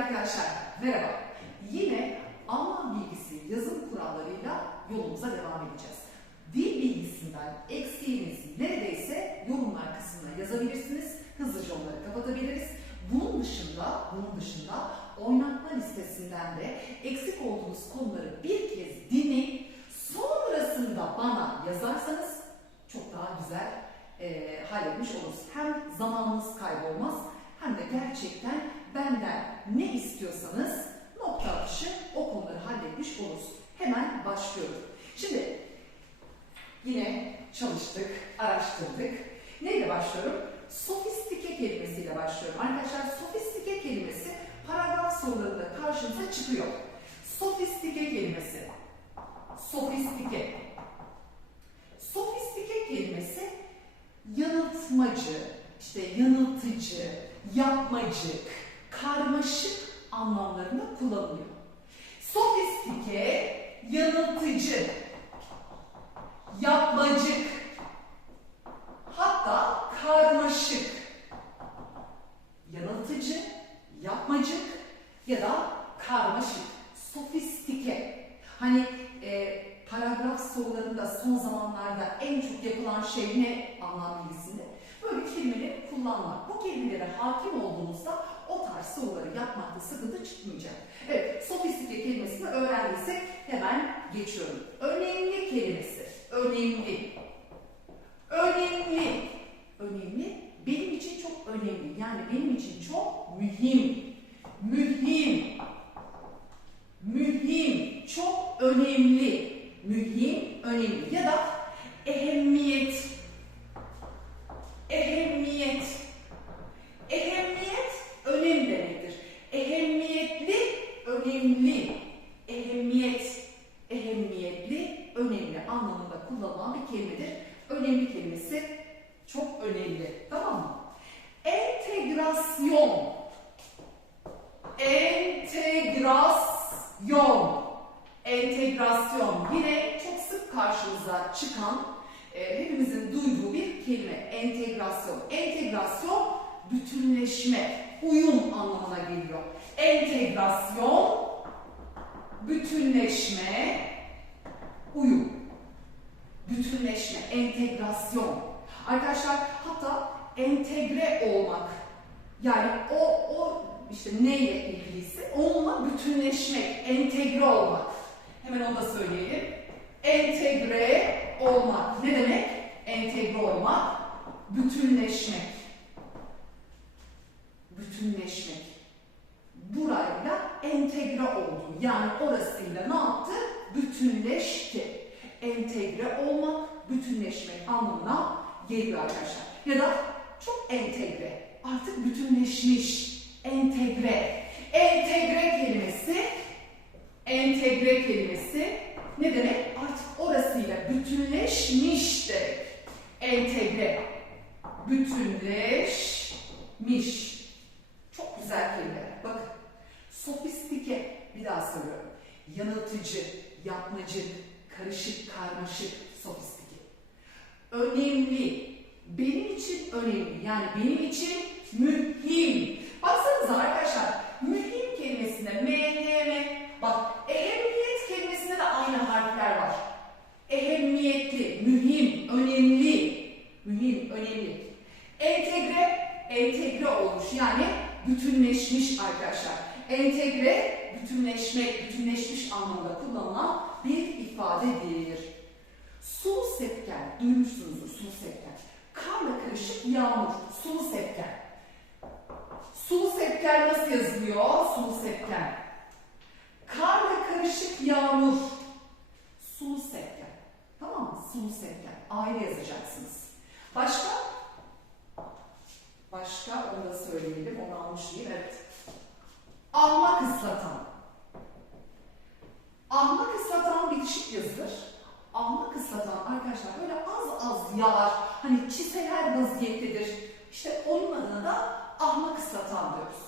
arkadaşlar, merhaba. Yine Alman bilgisi yazım kurallarıyla yolumuza devam edeceğiz. Dil bilgisinden eksiğiniz neredeyse yorumlar kısmına yazabilirsiniz. Hızlıca onları kapatabiliriz. Bunun dışında, bunun dışında oynatma listesinden de eksik olduğunuz konuları bir kez dinleyip sonrasında bana yazarsanız çok daha güzel e, halletmiş oluruz. Hem zamanınız kaybolmaz hem de gerçekten benden ne istiyorsanız nokta atışı o konuları halletmiş oluruz. Hemen başlıyorum. Şimdi yine çalıştık, araştırdık. Neyle başlıyorum? Sofistike kelimesiyle başlıyorum. Arkadaşlar sofistike kelimesi paragraf sorularında karşımıza çıkıyor. Sofistike kelimesi. Sofistike. Sofistike kelimesi yanıltmacı, işte yanıltıcı, yapmacık, karmaşık anlamlarında kullanılıyor. Sofistike, yanıltıcı, yapmacık, hatta karmaşık, yanıltıcı, yapmacık ya da karmaşık, sofistike. Hani e, paragraf sorularında son zamanlarda en çok yapılan şey ne anlam bilgisinde? Böyle kelimeleri kullanmak. Bu kelimelere hakim olduğunuzda tarz soruları yapmakta sıkıntı çıkmayacak. Evet, sofistike kelimesini öğrendiysek hemen geçiyorum. Önemli kelimesi. Önemli. Önemli. Önemli. Benim için çok önemli. Yani benim için çok mühim. Mühim. Mühim. Çok önemli. Mühim, önemli. Ya da ehemmiyet. Ehemmiyet önem demektir. Ehemmiyetli, önemli. Ehemmiyet, ehemmiyetli, önemli anlamında kullanılan bir kelimedir. Önemli kelimesi çok önemli. Tamam mı? Entegrasyon. Entegrasyon. Entegrasyon. Yine çok sık karşımıza çıkan, e, hepimizin duyduğu bir kelime. Entegrasyon. Entegrasyon bütünleşme, uyum anlamına geliyor. Entegrasyon, bütünleşme, uyum. Bütünleşme, entegrasyon. Arkadaşlar hatta entegre olmak. Yani o, o işte neyle ilgiliyse onunla bütünleşmek, entegre olmak. Hemen onu da söyleyelim. Entegre olmak. Ne demek? Entegre olmak, bütünleşmek. Bütünleşmek. Burayla entegre oldu. Yani orasıyla ne yaptı? Bütünleşti. Entegre olmak, bütünleşmek anlamına geliyor arkadaşlar. Ya da çok entegre, artık bütünleşmiş, entegre kelimesi, entegre kelimesi ne demek? Artık orasıyla bütünleşmiş demek. Entegre, bütünleşmiş. Çok güzel kelime. Bakın, sofistike, bir daha söylüyorum. Yanıltıcı, yapmacık, karışık, karmaşık, sofistike. Önemli, benim için önemli. Yani benim için mühim. Baksanıza arkadaşlar, mühim kelimesinde M, H, M. Bak, ehemmiyet kelimesinde de aynı harfler var. Ehemmiyetli, mühim, önemli. Mühim, önemli. Entegre, entegre olmuş. Yani bütünleşmiş arkadaşlar. Entegre, bütünleşmek, bütünleşmiş anlamda kullanılan bir ifadedir. Sulu sepken, duymuşsunuzdur sulu sepken. Karla karışık yağmur, sulu sepken. Sulu sepken nasıl yazılıyor? Sulu sepken. Karla karışık yağmur, sulu sepken. Tamam mı? Sulu sepken. Ayrı yazacaksınız. Başka? da ahmak ıslatan diyoruz.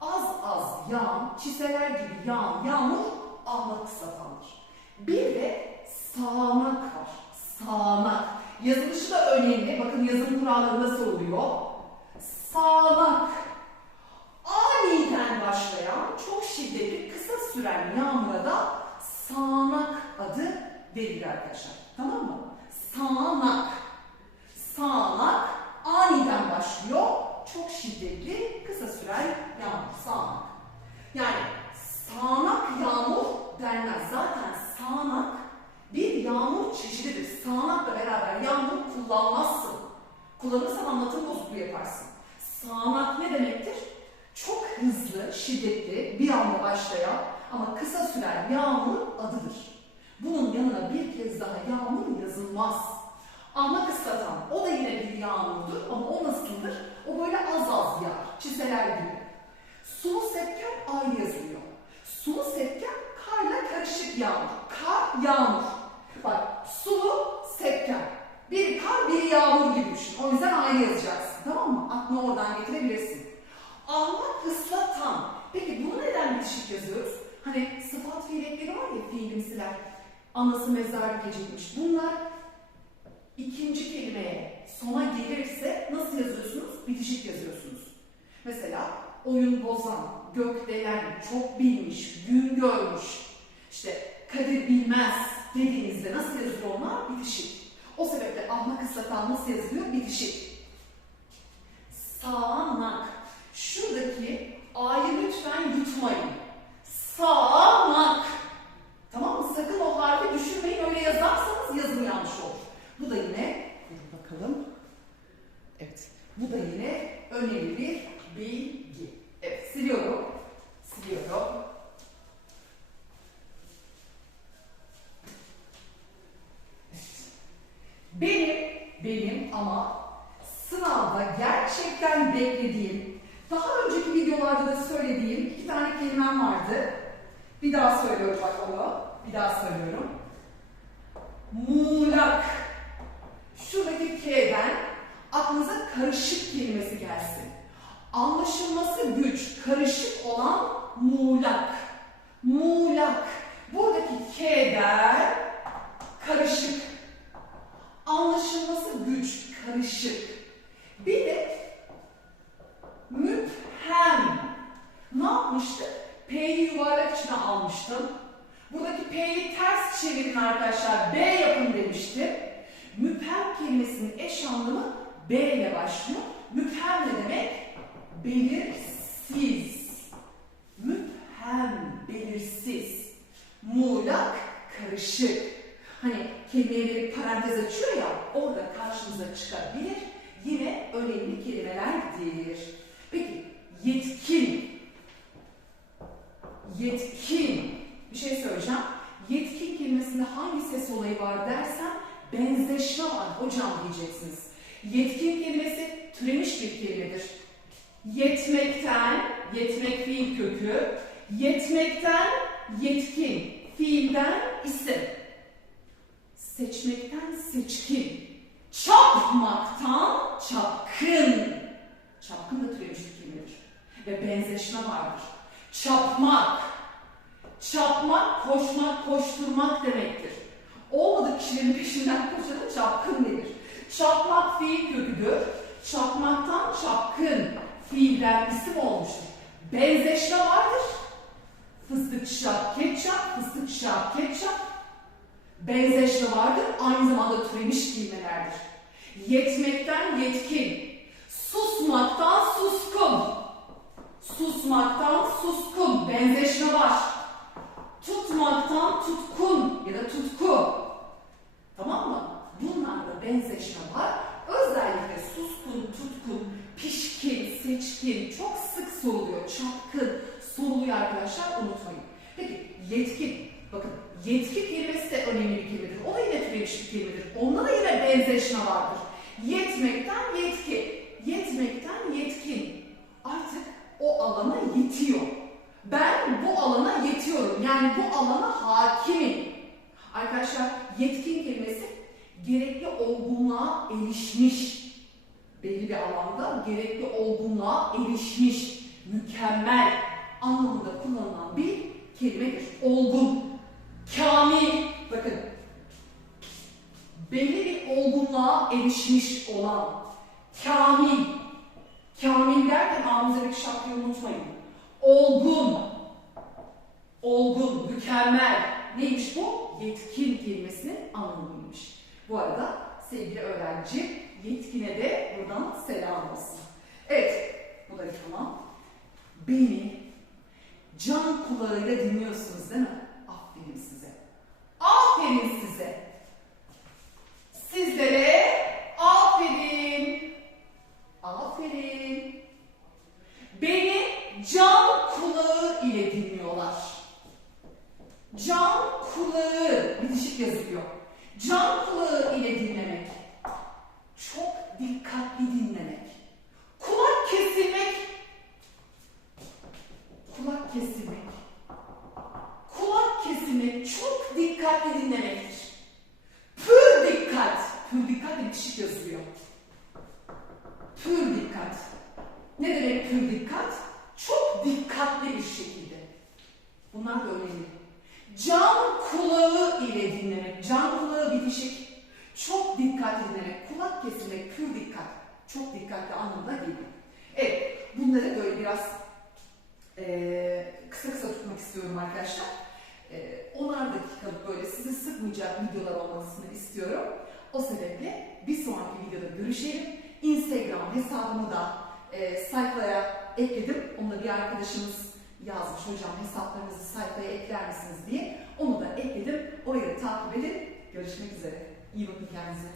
Az az yağan, çiseler gibi yağan yağmur ahmak ıslatandır. Bir de sağanak var. Sağanak. Yazılışı da önemli. Bakın yazım kuralları nasıl oluyor? Sağanak. Aniden başlayan, çok şiddetli, kısa süren yağmura da sağanak adı verilir arkadaşlar. Tamam mı? Sağanak. Kullanmazsın. Kullanırsan anlatım bozukluğu yaparsın. Sağanak ne demektir? Çok hızlı, şiddetli, bir anda başlayan ama kısa süren yağmur adıdır. Bunun yanına bir kez daha yağmur yazılmaz. Anla kıslatan, o da yine bir yağmurdur ama o nasıldır? O böyle az az yağar, çiseler gibi. Sulu sepken ayrı yazılıyor. Sulu sepken karla karışık yağmur. Kar, yağmur. Bak sulu sepken. Bir kar, bir yağmur gibi düşün. O yüzden ayrı yazacaksın. Tamam mı? Aklına oradan getirebilirsin. Almak ıslatan. Peki bunu neden bitişik yazıyoruz? Hani sıfat fiiletleri var ya fiilimsiler. Anası mezar gecikmiş. Bunlar ikinci kelimeye sona gelirse nasıl yazıyorsunuz? Bitişik yazıyorsunuz. Mesela oyun bozan, gökdelen, çok bilmiş, gün görmüş, işte kadir bilmez dediğinizde nasıl yazıyor onlar? Bitişik. O sebeple ahmak ıslatan nasıl yazılıyor? Bitişik. Sağanak. Şuradaki A'yı lütfen yutmayın. Sağanak. Tamam mı? Sakın o harfi düşürmeyin. Öyle yazarsanız yazım yanlış olur. Bu da yine, dur bakalım. Evet. Bu da yine önemli bir bilgi. Evet, siliyorum. Siliyorum. Evet. Benim, benim ama sınavda gerçekten beklediğim, daha önceki videolarda da söylediğim iki tane kelimem vardı. Bir daha söylüyorum bak onu. Bir daha söylüyorum. Muğlak. Şuradaki K'den aklınıza karışık kelimesi gelsin. Anlaşılması güç, karışık olan muğlak. Muğlak. Buradaki K'den karışık. Anlaşılması güç, karışık. Bir de müphem. Ne yapmıştık? P'yi yuvarlak içine almıştım. Buradaki P'yi ters çevirin arkadaşlar. B yapın demiştim. Müphem kelimesinin eş anlamı B ile başlıyor. Müphem ne demek? Belirsiz. Müphem, belirsiz. Muğlak, karışık. Hani kelimeye bir parantez açıyor ya, orada karşımıza çıkabilir. Yine önemli kelimelerdir. Peki, yetkin. Yetkin. Bir şey söyleyeceğim. Yetkin kelimesinde hangi ses olayı var dersen benzeşme var hocam diyeceksiniz. Yetkin kelimesi türemiş bir kelimedir. Yetmekten, yetmek fiil kökü, yetmekten yetkin, fiilden isim. Seçmekten seçkin, çapmaktan çapkın. Çapkın da türemiş bir kelimedir. Ve benzeşme vardır. Çapmak, çapmak, koşmak, koşturmak demektir. Olmadık kişilerin peşinden koşana çapkın denir. Çapmak fiil köküdür. Çapmaktan çapkın fiilden isim olmuştur. Benzeşme vardır. Fıstık şap ketçap, fıstık şap ketçap. Benzeşme vardır. Aynı zamanda türemiş kelimelerdir. Yetmekten yetkin. Susmaktan suskun. Susmaktan suskun. Benzeşme var. Tutmaktan tutkun ya da tutku. Tamam mı? Bunlarda benzeşme var. Özellikle suskun, tutkun, pişkin, seçkin çok sık soruluyor. Çapkın soruluyor arkadaşlar unutmayın. Peki yetkin. Bakın yetki kelimesi de önemli bir kelimedir. O da yine türemiş bir kelimedir. Onda da yine benzeşme vardır. Yetmekten yetki. Yetmekten yetkin. Artık alana yetiyor. Ben bu alana yetiyorum. Yani bu alana hakimim. Arkadaşlar yetkin kelimesi gerekli olgunluğa erişmiş. Belli bir alanda gerekli olgunluğa erişmiş, mükemmel anlamında kullanılan bir kelimedir. Olgun, kamil. Bakın belli bir olgunluğa erişmiş olan, kamil. Kamil derken ağzınızdaki şapkayı unutmayın. Olgun, olgun, mükemmel. Neymiş bu? yetkin kelimesinin anlamıymış. Bu arada sevgili öğrenci yetkine de buradan selam olsun. Evet, bu da tamam. Beni can kulağıyla dinliyorsunuz değil mi? Kulağı bitişik yazılıyor. Can kulağı ile dinlemek. Çok dikkatli dinlemek. Kulak kesilmek. Kulak kesilmek. Kulak kesilmek çok dikkatli dinlemektir. Pür dikkat. Pür dikkat de bitişik yazılıyor. Pür dikkat. Ne demek pür dikkat? Çok dikkatli bir şekilde. Bunlar da önemli. Can kulağı ile dinlemek. Can kulağı bitişik. Çok dikkatli dinlemek. Kulak kesilmek, pür dikkat. Çok dikkatli anlamda geliyor. Evet, bunları böyle biraz eee, kısa kısa tutmak istiyorum arkadaşlar. Eee, onar dakikalık böyle sizi sıkmayacak videolar olmasını istiyorum. O sebeple bir sonraki videoda görüşelim. Instagram hesabımı da eee, sayfaya ekledim. Onu da bir arkadaşımız yazmış hocam hesaplarınızı sayfaya ekler misiniz diye. Onu da ekledim. Orayı da takip edin. Görüşmek üzere. İyi bakın kendinize.